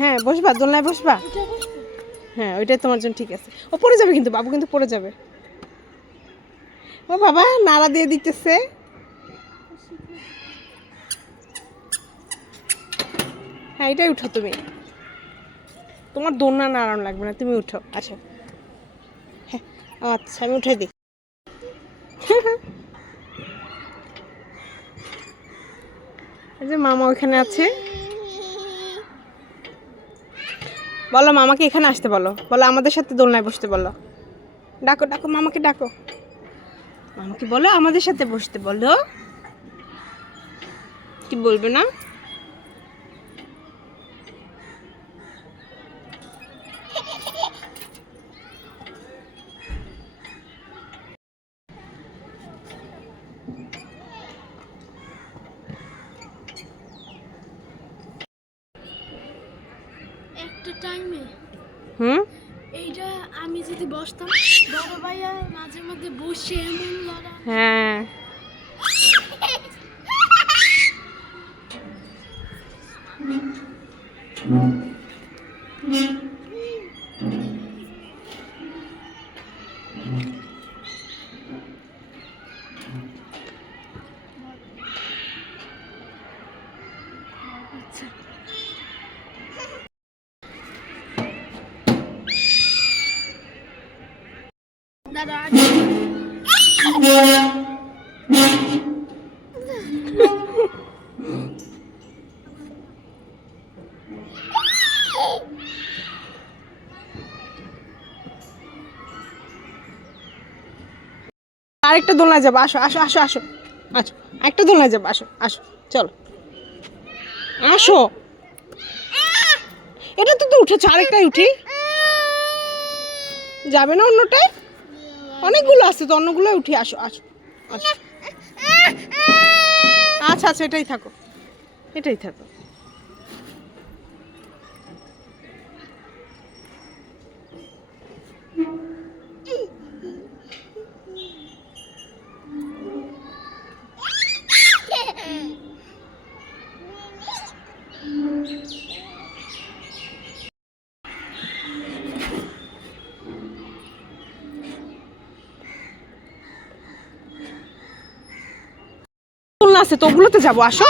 হ্যাঁ বসবা, দোলনায় বসবা। হ্যাঁ ওইটাই তোমার জন্য ঠিক আছে। ও পড়ে যাবে কিন্তু, বাবু কিন্তু পড়ে যাবে। ও বাবা নাড়া দিয়ে দিতেছে। হ্যাঁ এটাই উঠো তুমি, তোমার দোলনা নাড়ানো লাগবে না, তুমি উঠো। আচ্ছা হ্যাঁ আচ্ছা আমি উঠে দিই। এই যে মামা ওইখানে আছে। বলো মামাকে এখানে আসতে বলো, বলো আমাদের সাথে দোলনায় বসতে বলো। ডাকো ডাকো মামাকে ডাকো, মামাকে বলো আমাদের সাথে বসতে বলো। কি বলবে না? একটা টাইমে এইটা আমি যদি বসতাম, বড় ভাইয়া মাঝে মধ্যে বসে এমন লড়া। হ্যাঁ দাদা আরেকটা দোলনায় যাবো, আসো আসো আসো আসো আসো, একটা দোলনায় যাবো, আসো আসো চলো আসো। এটা তো উঠেছো, আরেকটাই উঠি। যাবে না অন্যটায়? অনেকগুলো আছে তো, অন্যগুলো উঠি। আসো আসো আসো। আচ্ছা আচ্ছা এটাই থাকো, এটাই থাকো। দোলনা আছে তো, ওগুলোতে যাবো, আসো।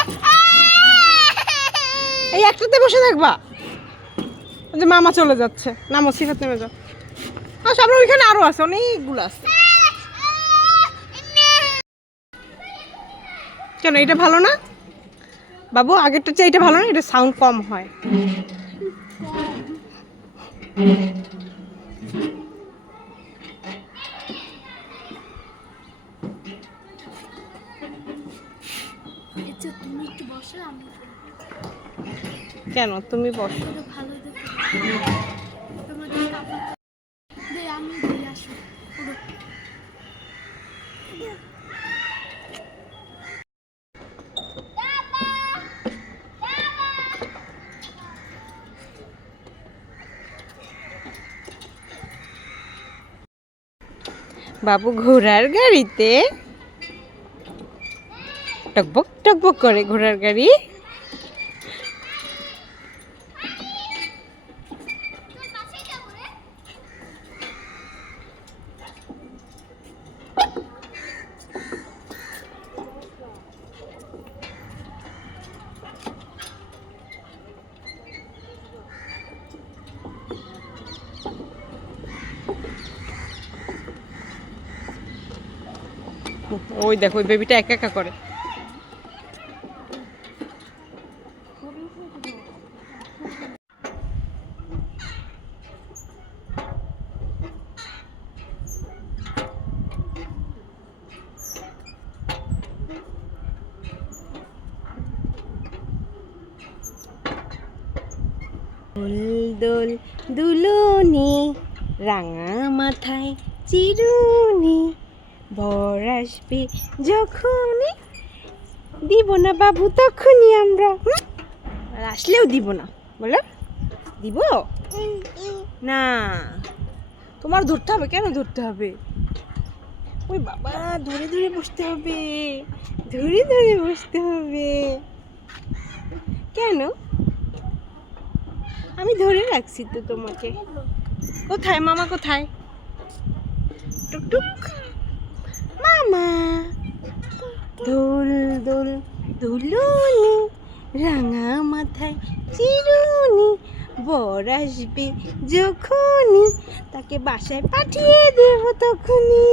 এই একটাতে বসে থাকবা। যে মামা চলে যাচ্ছে, নামো সিফাত নেমে যাও। আসো, আমরা ওইখানে আরো আছে, অনেকগুলো আছে। কেন এটা ভালো না বাবু? আগেরটা চেয়ে এটা ভালো না? এটা সাউন্ড কম হয়। আচ্ছা তুমি একটু বসো, আমি কেন তুমি বসো। ভালো দেখে তোমাদের কাপড় দে, আমি দিয়ে আসো। বাবু ঘোড়ার গাড়িতে টকবক টকবক করে, ঘোড়ার গাড়ি। ওই দেখো ওই বেবিটা একা একা করে। দোল দুলুনি রাঙা মাথায় চিরুনি, বর আসবে যখনই দিব না বাবু তখনই আমরা। আর আসলেও দিব না, বলো দিব না। তোমার ধরতে হবে। কেন ধরতে হবে? ওই বাবা ধরে ধরে বসতে হবে, ধরে ধরে বসতে হবে। কেন? আমি ধরে রাখছি তো তোমাকে। কোথায় মামা, কোথায়? টুকটুক মামা, দোল দোল দুলুনি, রাঙা মাথায় চিরুনি, বর আসবে যখনই, তাকে বাসায় পাঠিয়ে দেব তখনই।